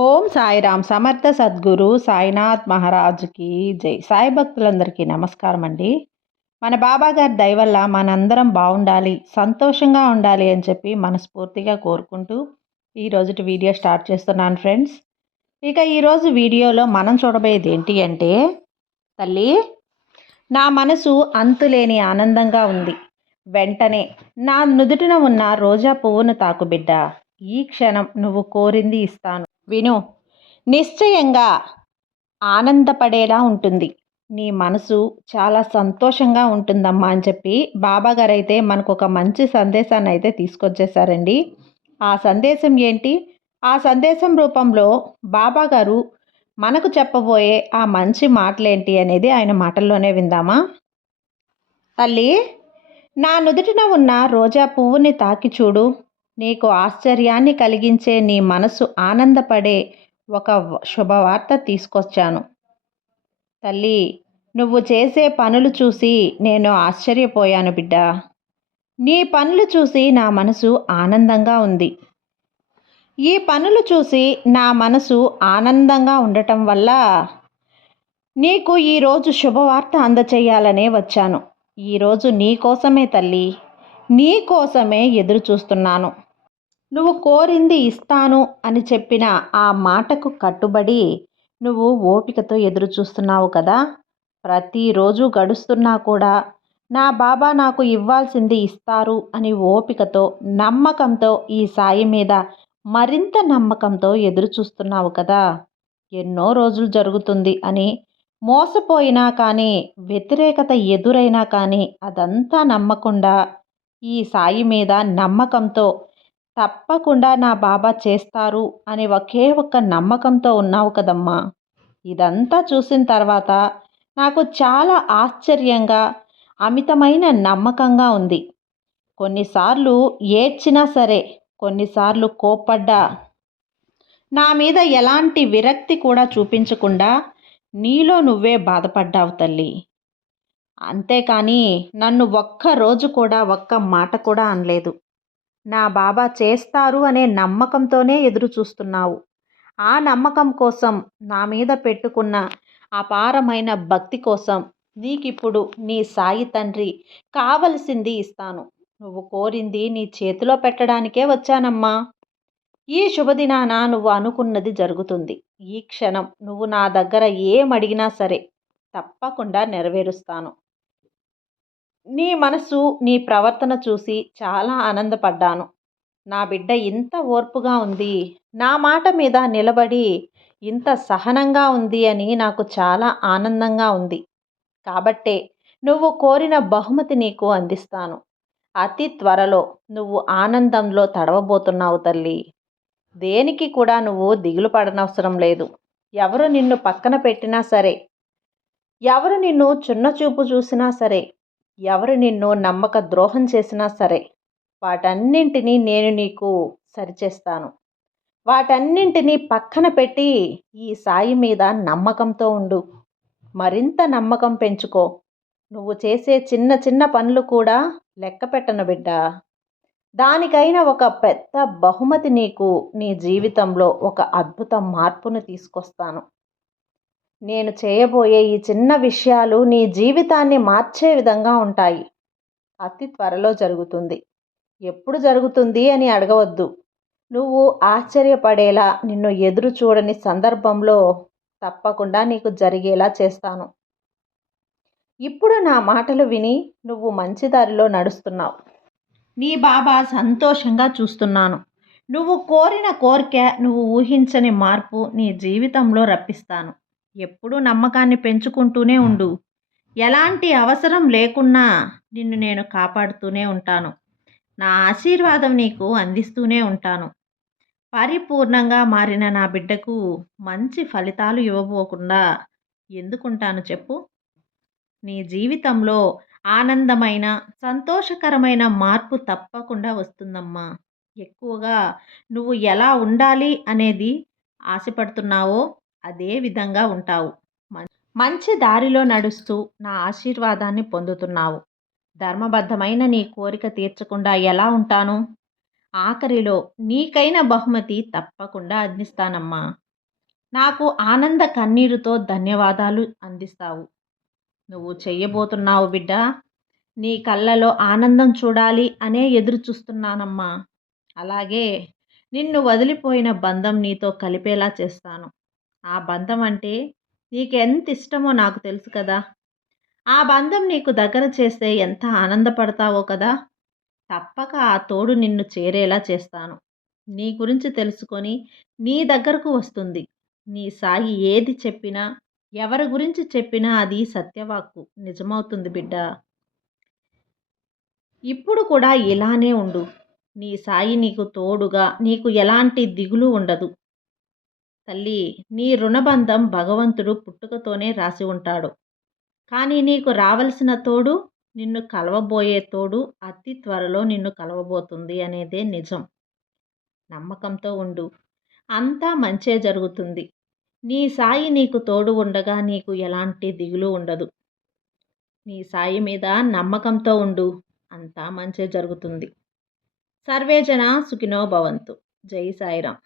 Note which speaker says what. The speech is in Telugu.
Speaker 1: ఓం సాయిరామ్ సమర్థ సద్గురు సాయినాథ్ మహారాజుకి జై. సాయి భక్తులందరికీ నమస్కారం అండి. మన బాబా గారి మనందరం బాగుండాలి సంతోషంగా ఉండాలి అని చెప్పి మనస్ఫూర్తిగా కోరుకుంటూ ఈరోజు వీడియో స్టార్ట్ చేస్తున్నాను ఫ్రెండ్స్. ఇక ఈరోజు వీడియోలో మనం చూడబోయేది ఏంటి అంటే తల్లి నా మనసు అంతులేని ఆనందంగా ఉంది. వెంటనే నా నుదుటిన ఉన్న రోజా పువ్వును తాకు బిడ్డ. ఈ క్షణం నువ్వు కోరింది ఇస్తాను. విను నిశ్చయంగా ఆనందపడేలా ఉంటుంది. నీ మనసు చాలా సంతోషంగా ఉంటుందమ్మా అని చెప్పి బాబాగారు అయితే మనకు ఒక మంచి సందేశాన్ని అయితే తీసుకొచ్చేసారండి. ఆ సందేశం ఏంటి? ఆ సందేశం రూపంలో బాబాగారు మనకు చెప్పబోయే ఆ మంచి మాటలేంటి అనేది ఆయన మాటల్లోనే విందామా? తల్లి నా నుదుటిన ఉన్న రోజా పువ్వుని తాకి చూడు. నీకు ఆశ్చర్యాన్ని కలిగించే నీ మనసు ఆనందపడే ఒక శుభవార్త తీసుకొచ్చాను. తల్లి నువ్వు చేసే పనులు చూసి నేను ఆశ్చర్యపోయాను బిడ్డ. నీ పనులు చూసి నా మనసు ఆనందంగా ఉంది. ఈ పనులు చూసి నా మనసు ఆనందంగా ఉండటం వల్ల నీకు ఈరోజు శుభవార్త అందచేయాలనే వచ్చాను. ఈరోజు నీ కోసమే తల్లి. నీ కోసమే ఎదురు చూస్తున్నాను నువ్వు కోరింది ఇస్తాను అని చెప్పిన ఆ మాటకు కట్టుబడి నువ్వు ఓపికతో ఎదురు చూస్తున్నావు కదా. ప్రతిరోజు గడుస్తున్నా కూడా నా బాబా నాకు ఇవ్వాల్సింది ఇస్తారు అని ఓపికతో నమ్మకంతో ఈ సాయి మీద మరింత నమ్మకంతో ఎదురు చూస్తున్నావు కదా. ఎన్నో రోజులు జరుగుతుంది అని మోసపోయినా కానీ వ్యతిరేకత ఎదురైనా కానీ అదంతా నమ్మకుండా ఈ సాయి మీద నమ్మకంతో తప్పకుండా నా బాబా చేస్తారు అని ఒకే ఒక్క నమ్మకంతో ఉన్నావు కదమ్మా. ఇదంతా చూసిన తర్వాత నాకు చాలా ఆశ్చర్యంగా అమితమైన నమ్మకంగా ఉంది. కొన్నిసార్లు ఏడ్చినా సరే కొన్నిసార్లు కోప్పడ్డా. నా మీద ఎలాంటి విరక్తి కూడా చూపించకుండా నీలో నువ్వే బాధపడ్డావు తల్లి. అంతేకాని నన్ను ఒక్క రోజు కూడా ఒక్క మాట కూడా అనలేదు. నా బాబా చేస్తారు అనే నమ్మకంతోనే ఎదురు చూస్తున్నావు ఆ నమ్మకం కోసం నా మీద పెట్టుకున్న అపారమైన భక్తి కోసం నీకిప్పుడు నీ సాయి తండ్రి కావలసింది ఇస్తాను. నువ్వు కోరింది నీ చేతిలో పెట్టడానికే వచ్చానమ్మా. ఈ శుభదినాన నువ్వు అనుకున్నది జరుగుతుంది. ఈ క్షణం నువ్వు నా దగ్గర ఏం అడిగినా సరే తప్పకుండా నెరవేరుస్తాను. నీ మనసు నీ ప్రవర్తన చూసి చాలా ఆనందపడ్డాను. నా బిడ్డ ఇంత ఓర్పుగా ఉంది. నా మాట మీద నిలబడి ఇంత సహనంగా ఉంది అని నాకు చాలా ఆనందంగా ఉంది. కాబట్టే నువ్వు కోరిన బహుమతి నీకు అందిస్తాను. అతి త్వరలో నువ్వు ఆనందంలో తడవబోతున్నావు తల్లి. దేనికి కూడా నువ్వు దిగులు పడనవసరం లేదు. ఎవరు నిన్ను పక్కన పెట్టినా సరే ఎవరు నిన్ను చున్నచూపు చూసినా సరే ఎవరు నిన్ను నమ్మక ద్రోహం చేసినా సరే వాటన్నింటినీ నేను నీకు సరిచేస్తాను. వాటన్నింటినీ పక్కన పెట్టి ఈ సాయి మీద నమ్మకంతో ఉండు. మరింత నమ్మకం పెంచుకో. నువ్వు చేసే చిన్న చిన్న పనులు కూడా లెక్క పెట్టను బిడ్డ. దానికైనా ఒక పెద్ద బహుమతి నీకు నీ జీవితంలో ఒక అద్భుత మార్పును తీసుకొస్తాను. నేను చేయబోయే ఈ చిన్న విషయాలు నీ జీవితాన్ని మార్చే విధంగా ఉంటాయి. అతి త్వరలో జరుగుతుంది. ఎప్పుడు జరుగుతుంది అని అడగవద్దు. నువ్వు ఆశ్చర్యపడేలా నిన్ను ఎదురు చూడని సందర్భంలో తప్పకుండా నీకు జరిగేలా చేస్తాను. ఇప్పుడు నా మాటలు విని నువ్వు మంచి దారిలో నడుస్తున్నావు. నీ బాబా సంతోషంగా చూస్తున్నాను. నువ్వు కోరిన కోరిక నువ్వు ఊహించని మార్పు నీ జీవితంలో రప్పిస్తాను. ఎప్పుడూ నమ్మకాన్ని పెంచుకుంటూనే ఉండు. ఎలాంటి అవసరం లేకున్నా నిన్ను నేను కాపాడుతూనే ఉంటాను. నా ఆశీర్వాదం నీకు అందిస్తూనే ఉంటాను. పరిపూర్ణంగా మారిన నా బిడ్డకు మంచి ఫలితాలు ఇవ్వబోకుండా ఎందుకుంటాను చెప్పు? నీ జీవితంలో ఆనందమైన సంతోషకరమైన మార్పు తప్పకుండా వస్తుందమ్మా. ఎక్కువగా నువ్వు ఎలా ఉండాలి అనేది ఆశపడుతున్నావో అదే విధంగా ఉంటావు. మంచి దారిలో నడుస్తూ నా ఆశీర్వాదాన్ని పొందుతున్నావు. ధర్మబద్ధమైన నీ కోరిక తీర్చకుండా ఎలా ఉంటాను? ఆఖరిలో నీకైన బహుమతి తప్పకుండా అందిస్తానమ్మా. నాకు ఆనంద కన్నీరుతో ధన్యవాదాలు అందిస్తావు. నువ్వు చెయ్యబోతున్నావు బిడ్డ. నీ కళ్ళలో ఆనందం చూడాలి అనే ఎదురు చూస్తున్నానమ్మా. అలాగే నిన్ను వదిలిపోయిన బంధం నీతో కలిపేలా చేస్తాను. ఆ బంధం అంటే నీకు ఎంత ఇష్టమో నాకు తెలుసు కదా. ఆ బంధం నీకు దగ్గర చేస్తే ఎంత ఆనందపడతావో కదా. తప్పక ఆ తోడు నిన్ను చేరేలా చేస్తాను. నీ గురించి తెలుసుకొని నీ దగ్గరకు వస్తుంది. నీ సాయి ఏది చెప్పినా ఎవరి గురించి చెప్పినా అది సత్యవాక్కు. నిజమవుతుంది బిడ్డ. ఇప్పుడు కూడా ఇలానే ఉండు. నీ సాయి నీకు తోడుగా నీకు ఎలాంటి దిగులు ఉండదు. తల్లి నీ రుణబంధం భగవంతుడు పుట్టుకతోనే రాసి ఉంటాడు. కానీ నీకు రావలసిన తోడు నిన్ను కలవబోయే తోడు అతి త్వరలో నిన్ను కలవబోతుంది అనేదే నిజం. నమ్మకంతో ఉండు. అంతా మంచే జరుగుతుంది. నీ సాయి నీకు తోడు ఉండగా నీకు ఎలాంటి దిగులు ఉండదు. నీ సాయి మీద నమ్మకంతో ఉండు. అంతా మంచే జరుగుతుంది. సర్వేజన సుఖినో భవంతు. జై సాయిరామ్.